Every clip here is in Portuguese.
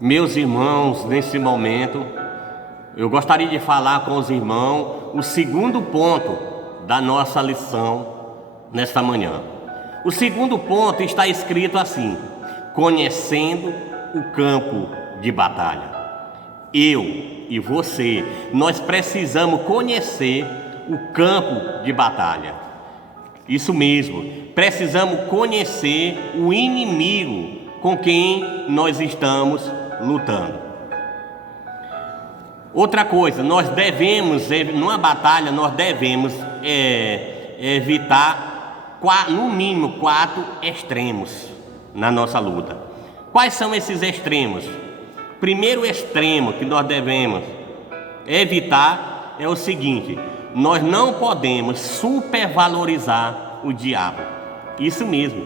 Meus irmãos, nesse momento, eu gostaria de falar com os irmãos o segundo ponto da nossa lição nesta manhã. O segundo ponto está escrito assim: conhecendo o campo de batalha. Eu e você, nós precisamos conhecer o campo de batalha. Isso mesmo, precisamos conhecer o inimigo com quem nós estamos lutando. Outra coisa, nós devemos, numa batalha, nós devemos evitar no mínimo 4 extremos na nossa luta. Quais são esses extremos? Primeiro extremo que nós devemos evitar é o seguinte: nós não podemos supervalorizar o diabo. Isso mesmo,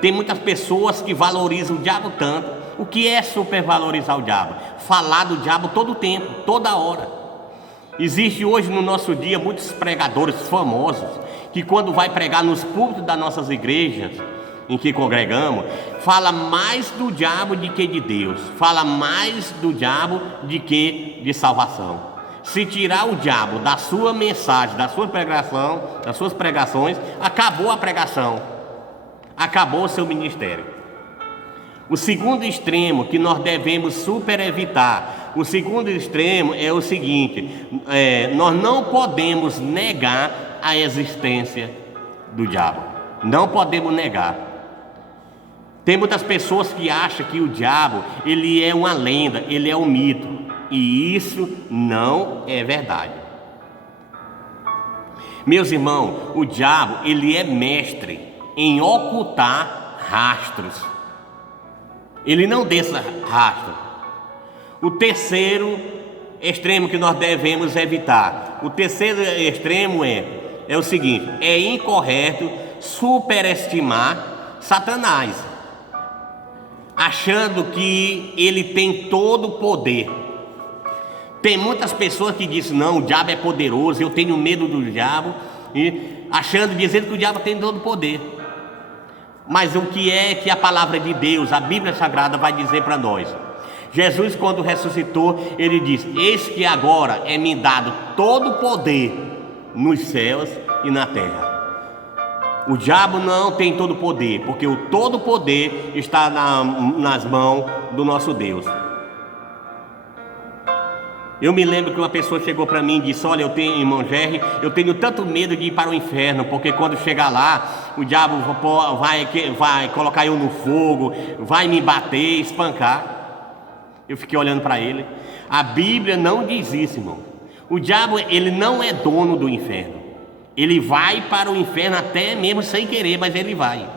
tem muitas pessoas que valorizam o diabo tanto. O que é supervalorizar o diabo? Falar do diabo todo o tempo, toda hora. Existe hoje no nosso dia muitos pregadores famosos que, quando vai pregar nos púlpitos das nossas igrejas em que congregamos, fala mais do diabo do que de Deus, fala mais do diabo do que de salvação. Se tirar o diabo da sua mensagem, da sua pregação, das suas pregações, acabou a pregação, acabou o seu ministério. O segundo extremo que nós devemos super evitar, o segundo extremo é o seguinte: nós não podemos negar a existência do diabo. Não podemos negar. Tem muitas pessoas que acham que o diabo, ele é uma lenda, ele é um mito. E isso não é verdade. Meus irmãos, o diabo, ele é mestre em ocultar rastros. Ele não deixa rastro. O terceiro extremo que nós devemos evitar, o terceiro extremo é o seguinte: é incorreto superestimar Satanás, achando que ele tem todo o poder. Tem muitas pessoas que dizem: não, o diabo é poderoso, eu tenho medo do diabo, e dizendo que o diabo tem todo o poder. Mas o que é que a palavra de Deus, a Bíblia Sagrada, vai dizer para nós? Jesus, quando ressuscitou, ele disse: eis que agora é me dado todo o poder nos céus e na terra. O diabo não tem todo o poder, porque o todo o poder está nas mãos do nosso Deus. Eu me lembro que uma pessoa chegou para mim e disse: olha, irmão Jerry, eu tenho tanto medo de ir para o inferno, porque quando chegar lá, o diabo vai colocar eu no fogo, vai me bater, espancar. Eu fiquei olhando para ele. A Bíblia não diz isso, irmão. O diabo, ele não é dono do inferno. Ele vai para o inferno até mesmo sem querer, mas ele vai.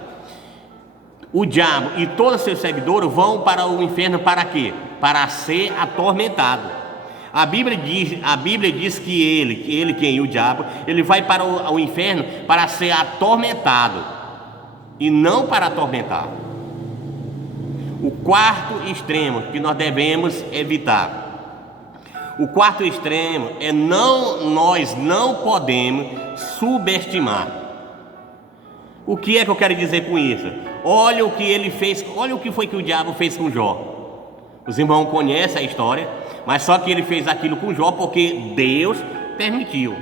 O diabo e todos os seus seguidores vão para o inferno para quê? Para ser atormentado. A Bíblia diz que ele, o diabo, ele vai para o inferno para ser atormentado e não para atormentar. O quarto extremo que nós devemos evitar. O quarto extremo é nós não podemos subestimar. O que é que eu quero dizer com isso? Olha o que ele fez, olha o que foi que o diabo fez com Jó. Os irmãos conhecem a história, mas só que ele fez aquilo com Jó porque Deus permitiu.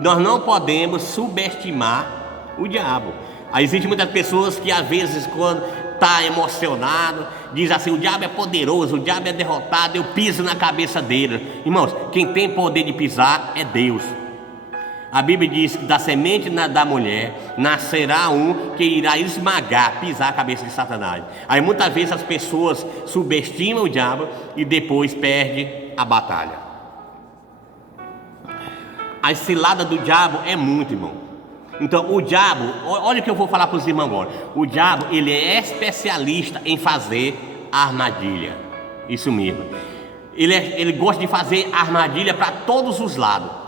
Nós não podemos subestimar o diabo. Existem muitas pessoas que às vezes, quando está emocionado, diz assim: o diabo é poderoso, o diabo é derrotado, eu piso na cabeça dele. Irmãos, quem tem poder de pisar é Deus. A Bíblia diz que da semente da mulher nascerá um que irá esmagar, pisar a cabeça de Satanás. Aí muitas vezes as pessoas subestimam o diabo e depois perdem a batalha. A cilada do diabo é muito, irmão. Então o diabo, olha o que eu vou falar para os irmãos agora. O diabo, ele é especialista em fazer armadilha. Isso mesmo. Ele gosta de fazer armadilha para todos os lados.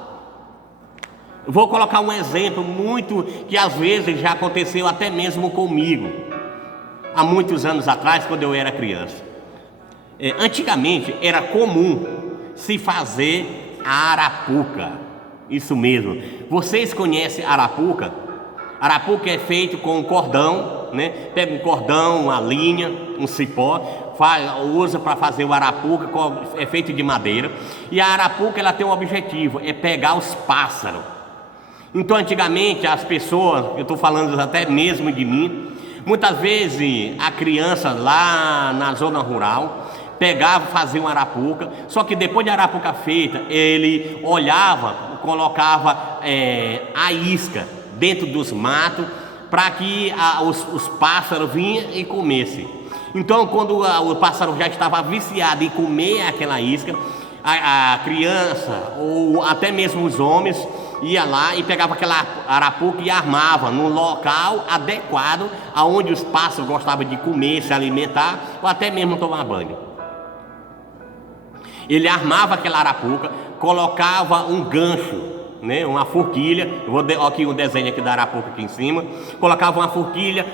Vou colocar um exemplo muito que às vezes já aconteceu até mesmo comigo, há muitos anos atrás, quando eu era criança. Antigamente era comum se fazer arapuca. Isso mesmo. Vocês conhecem arapuca? Arapuca é feito com um cordão, né? Pega um cordão, uma linha, um cipó, usa para fazer o arapuca, é feito de madeira. E a arapuca ela tem um objetivo, é pegar os pássaros. Então antigamente as pessoas, eu estou falando até mesmo de mim, muitas vezes a criança lá na zona rural pegava, fazia uma arapuca, só que depois de arapuca feita, ele olhava, colocava a isca dentro dos matos, para que os pássaros vinham e comessem. Então quando o pássaro já estava viciado em comer aquela isca, a criança ou até mesmo os homens ia lá e pegava aquela arapuca e armava no local adequado, aonde os pássaros gostavam de comer, se alimentar ou até mesmo tomar banho. Ele armava aquela arapuca, colocava um gancho, né, uma forquilha, eu vou aqui um desenho aqui da arapuca aqui em cima, colocava uma forquilha,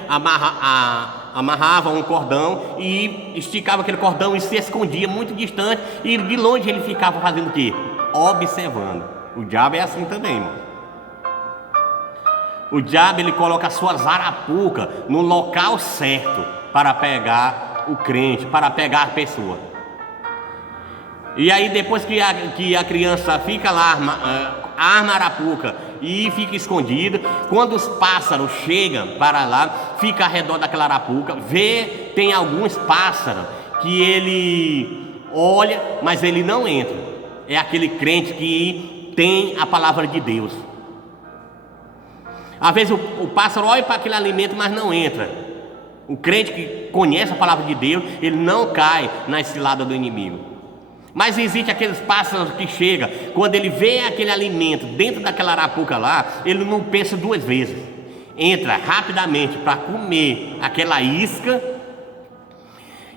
amarrava um cordão e esticava aquele cordão e se escondia muito distante, e de longe ele ficava fazendo o quê? Observando. O diabo é assim também, irmão. O diabo ele coloca as suas arapucas no local certo para pegar o crente, para pegar a pessoa. E aí depois que a criança fica lá, arma a arapuca e fica escondida, quando os pássaros chegam para lá, fica ao redor daquela arapuca, tem alguns pássaros que ele olha, mas ele não entra. É aquele crente que tem a palavra de Deus. Às vezes o pássaro olha para aquele alimento, mas não entra. O crente que conhece a palavra de Deus, ele não cai na cilada do inimigo. Mas existe aqueles pássaros que chegam, quando ele vê aquele alimento dentro daquela arapuca lá, ele não pensa duas vezes. Entra rapidamente para comer aquela isca.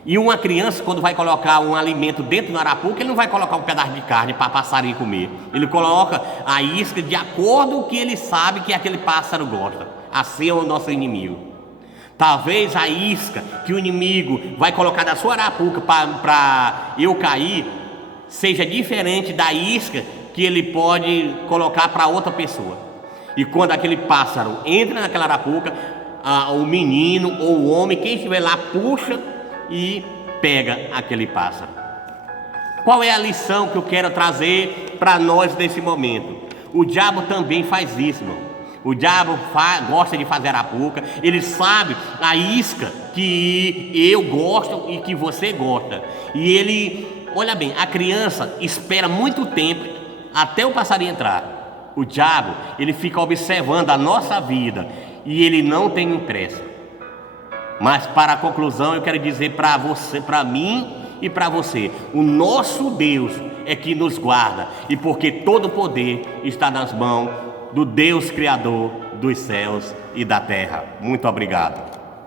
E uma criança, quando vai colocar um alimento dentro da arapuca, ele não vai colocar um pedaço de carne para passarinho comer. Ele coloca a isca de acordo com o que ele sabe que aquele pássaro gosta. Assim é o nosso inimigo. Talvez a isca que o inimigo vai colocar da sua arapuca para eu cair seja diferente da isca que ele pode colocar para outra pessoa. E quando aquele pássaro entra naquela arapuca, o menino ou o homem, quem estiver lá, puxa e pega aquele pássaro. Qual é a lição que eu quero trazer para nós nesse momento? O diabo também faz isso, irmão. O diabo gosta de fazer arapuca, ele sabe a isca que eu gosto e que você gosta. E ele, olha bem, a criança espera muito tempo até o passarinho entrar. O diabo, ele fica observando a nossa vida e ele não tem pressa. Mas para a conclusão eu quero dizer para você, para mim e para você, o nosso Deus é que nos guarda, e porque todo o poder está nas mãos do Deus Criador dos céus e da terra. Muito obrigado.